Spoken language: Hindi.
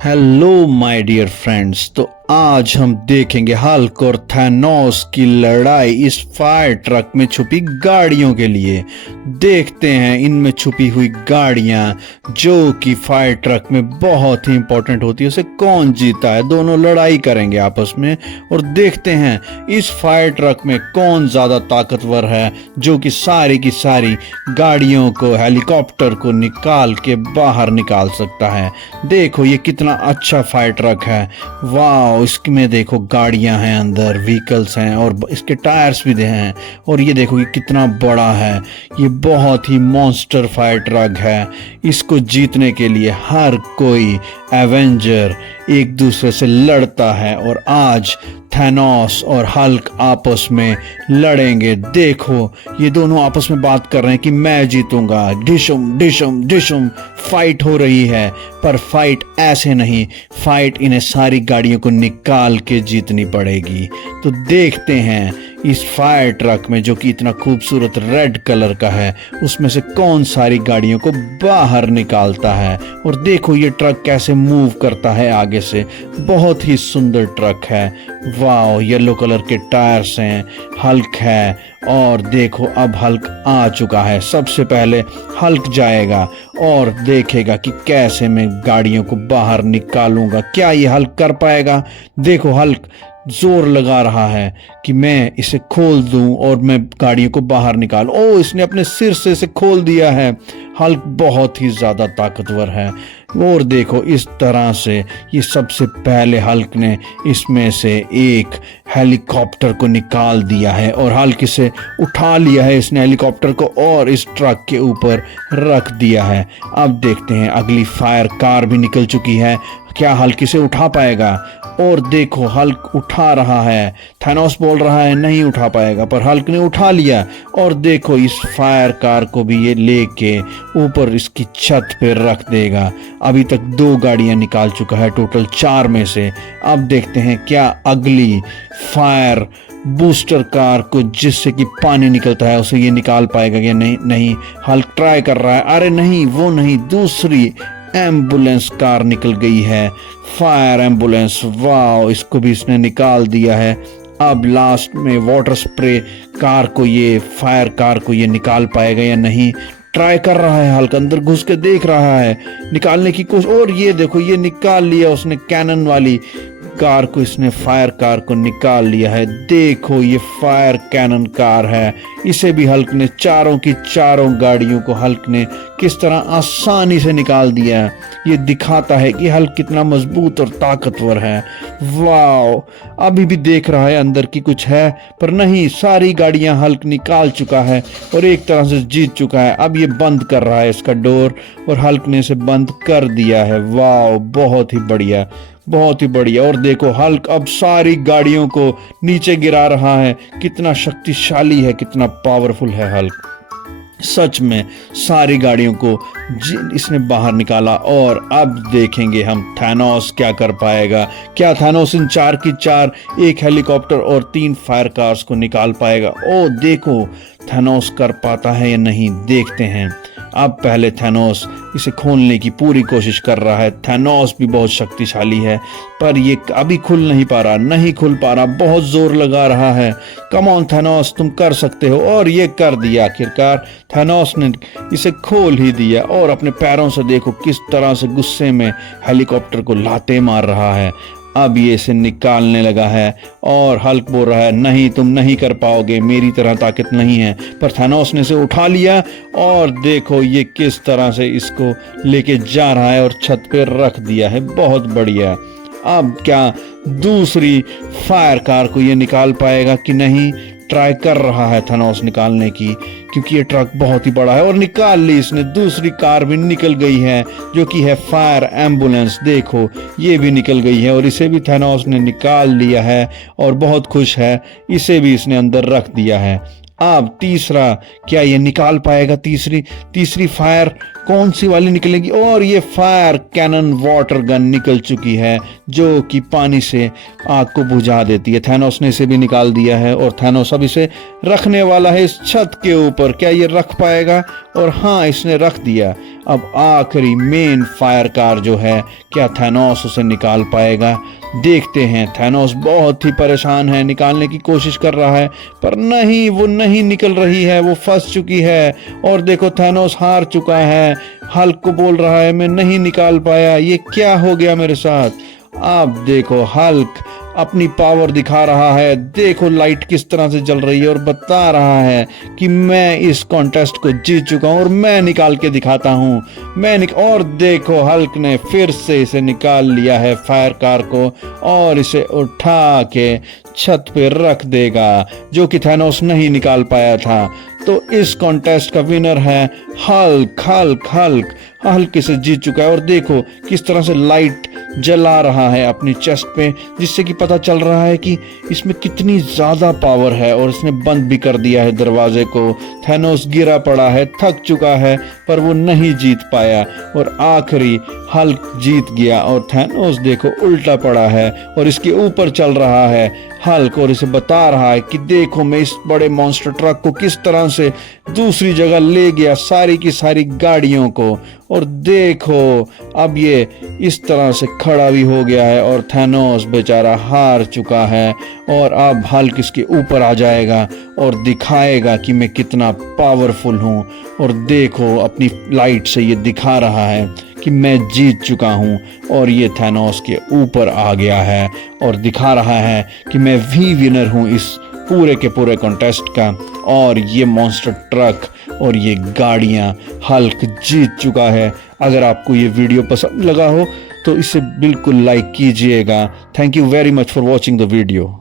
Hello my dear friends. तो आज हम देखेंगे हल्क और थैनोस की लड़ाई इस फायर ट्रक में छुपी गाड़ियों के लिए। देखते हैं इनमें छुपी हुई गाड़ियां जो कि फायर ट्रक में बहुत ही इंपॉर्टेंट होती है, उसे कौन जीता है। दोनों लड़ाई करेंगे आपस में और देखते हैं इस फायर ट्रक में कौन ज्यादा ताकतवर है, जो कि सारी गाड़ियों को, हेलीकॉप्टर को निकाल के बाहर निकाल सकता है। देखो ये कितना अच्छा फायर ट्रक है। वाह, इसमें देखो गाड़ियां हैं, अंदर व्हीकल्स हैं और इसके टायर्स भी हैं। और ये देखो ये कितना बड़ा है। ये बहुत ही मॉन्स्टर फायर ट्रक है। इसको जीतने के लिए हर कोई एवेंजर एक दूसरे से लड़ता है और आज थैनोस और हल्क आपस में लड़ेंगे। देखो ये दोनों आपस में बात कर रहे हैं कि मैं जीतूंगा। डिशुम डिशुम डिशुम फाइट हो रही है, पर फाइट ऐसे नहीं, फाइट इन्हें सारी गाड़ियों को निकाल के जीतनी पड़ेगी। तो देखते हैं इस फायर ट्रक में, जो कि इतना खूबसूरत रेड कलर का है, उसमें से कौन सारी गाड़ियों को बाहर निकालता है। और देखो ये ट्रक कैसे मूव करता है आगे से। बहुत ही सुंदर ट्रक है। वाह, येलो कलर के टायर्स हैं, हल्क है। और देखो अब हल्क आ चुका है। सबसे पहले हल्क जाएगा और देखेगा कि कैसे मैं गाड़ियों को बाहर निकालूंगा। क्या ये हल्क कर पाएगा? देखो हल्क जोर लगा रहा है कि मैं इसे खोल दूं और मैं गाड़ियों को बाहर निकालूं। ओ, इसने अपने सिर से इसे खोल दिया है। हल्क बहुत ही ज्यादा ताकतवर है। और देखो इस तरह से ये सबसे पहले हल्क ने इसमें से एक हेलीकॉप्टर को निकाल दिया है और हल्क इसे उठा लिया है इसने हेलीकॉप्टर को और इस ट्रक के ऊपर रख दिया है। अब देखते हैं अगली फायर कार भी निकल चुकी है। क्या हल्क इसे उठा पाएगा? और देखो हल्क उठा रहा है। थैनोस बोल रहा है नहीं उठा पाएगा, पर हल्क ने उठा लिया। और देखो इस फायर कार को भी ये लेके ऊपर इसकी छत पे रख देगा। अभी तक 2 गाड़ियां निकाल चुका है, टोटल 4 में से। अब देखते हैं क्या अगली फायर बूस्टर कार को, जिससे कि पानी निकलता है, उसे ये निकाल पाएगा या नहीं। हल्क ट्राई कर रहा है। अरे नहीं, वो नहीं, दूसरी एम्बुलेंस कार निकल गई है, फायर एम्बुलेंस। वाह, इसको भी इसने निकाल दिया है। अब लास्ट में वाटर स्प्रे कार को, ये फायर कार को ये निकाल पाएगा या नहीं। ट्राई कर रहा है हल्क, अंदर घुस के देख रहा है निकालने की कोशिश। और ये देखो ये निकाल लिया उसने, कैनन वाली कार को, इसने फायर कार को निकाल लिया है। देखो ये फायर कैनन कार है, इसे भी हल्क ने, चारों की चारों गाड़ियों को हल्क ने किस तरह आसानी से निकाल दिया है। ये दिखाता है कि हल्क कितना मजबूत और ताकतवर है। वाह, अभी भी देख रहा है अंदर की कुछ है, पर नहीं, सारी गाड़ियां हल्क निकाल चुका है और एक तरह से जीत चुका है। अब ये बंद कर रहा है इसका डोर और हल्क ने इसे बंद कर दिया है। वाह, बहुत ही बढ़िया, बहुत ही बढ़िया। और देखो हल्क अब सारी गाड़ियों को नीचे गिरा रहा है। कितना शक्तिशाली है, कितना पावरफुल है हल्क। सच में सारी गाड़ियों को इसने बाहर निकाला। और अब देखेंगे हम थैनोस क्या कर पाएगा। क्या थैनोस इन 4 की 4 एक हेलीकॉप्टर और 3 फायर कार्स को निकाल पाएगा? ओ देखो थैनोस कर पाता है या नहीं, देखते हैं। अब पहले थैनोस इसे खोलने की पूरी कोशिश कर रहा है। थैनोस भी बहुत शक्तिशाली है, पर ये अभी खुल नहीं पा रहा, बहुत जोर लगा रहा है। कम ऑन थैनोस, तुम कर सकते हो। और ये कर दिया आखिरकार, थैनोस ने इसे खोल ही दिया। और अपने पैरों से देखो किस तरह से गुस्से में हेलीकॉप्टर को लाते मार रहा है। अब ये इसे निकालने लगा है और हल्क बोल रहा है नहीं, तुम नहीं कर पाओगे, मेरी तरह ताकत नहीं है। पर थैनोस ने इसे उठा लिया और देखो ये किस तरह से इसको लेके जा रहा है और छत पे रख दिया है। बहुत बढ़िया। अब क्या दूसरी फायर कार को ये निकाल पाएगा कि नहीं? ट्राई कर रहा है थैनोस निकालने की, क्योंकि ये ट्रक बहुत ही बड़ा है। और निकाल ली इसने, दूसरी कार भी निकल गई है जो कि है फायर एम्बुलेंस। देखो ये भी निकल गई है और इसे भी थैनोस ने निकाल लिया है और बहुत खुश है, इसे भी इसने अंदर रख दिया है। अब तीसरा, क्या ये निकाल पाएगा? तीसरी फायर कौन सी वाली निकलेगी? और ये फायर कैनन वाटर गन निकल चुकी है, जो कि पानी से आग को बुझा देती है। थैनोस ने इसे भी निकाल दिया है और थैनोस अब इसे रखने वाला है इस छत के ऊपर। क्या ये रख पाएगा? और हाँ, इसने रख दिया। अब आखिरी मेन फायर कार जो है, क्या थैनोस उसे निकाल पाएगा? देखते हैं। थैनोस बहुत ही परेशान है, निकालने की कोशिश कर रहा है पर नहीं, वो नहीं निकल रही है, वो फंस चुकी है। और देखो थैनोस हार चुका है, हल्क को बोल रहा है मैं नहीं निकाल पाया, ये क्या हो गया मेरे साथ। अब देखो हल्क अपनी पावर दिखा रहा है, देखो लाइट किस तरह से जल रही है और बता रहा है कि मैं इस कॉन्टेस्ट को जीत चुका हूं और मैं निकाल के दिखाता हूं। और देखो हल्क ने फिर से इसे निकाल लिया है फायर कार को और इसे उठा के छत पे रख देगा, जो कि थैनोस नहीं निकाल पाया था। तो इस कॉन्टेस्ट का विनर है हल्क। हल्क इसे जीत चुका है और देखो किस तरह से लाइट जला रहा है अपनी चेस्ट पे, जिससे कि पता चल रहा है कि इसमें कितनी ज्यादा पावर है। और इसने बंद भी कर दिया है दरवाजे को। थैनोस गिरा पड़ा है, थक चुका है, पर वो नहीं जीत पाया और आखिरी हल्क जीत गया। और थैनोस देखो उल्टा पड़ा है और इसके ऊपर चल रहा है हल्क और इसे बता रहा है कि देखो मैं इस बड़े मॉन्स्टर ट्रक को किस तरह से दूसरी जगह ले गया, सारी की सारी गाड़ियों को। और देखो अब ये इस तरह से खड़ा भी हो गया है और थैनोस बेचारा हार चुका है। और अब हल्क इसके ऊपर आ जाएगा और दिखाएगा कि मैं कितना पावरफुल हूँ। और देखो अपनी लाइट से ये दिखा रहा है कि मैं जीत चुका हूँ और ये थैनोस के ऊपर आ गया है और दिखा रहा है कि मैं भी विनर हूँ इस पूरे के पूरे कॉन्टेस्ट का। और ये मॉन्स्टर ट्रक और ये गाड़ियाँ हल्क जीत चुका है। अगर आपको ये वीडियो पसंद लगा हो तो इसे बिल्कुल लाइक कीजिएगा। Thank you very much for watching the video.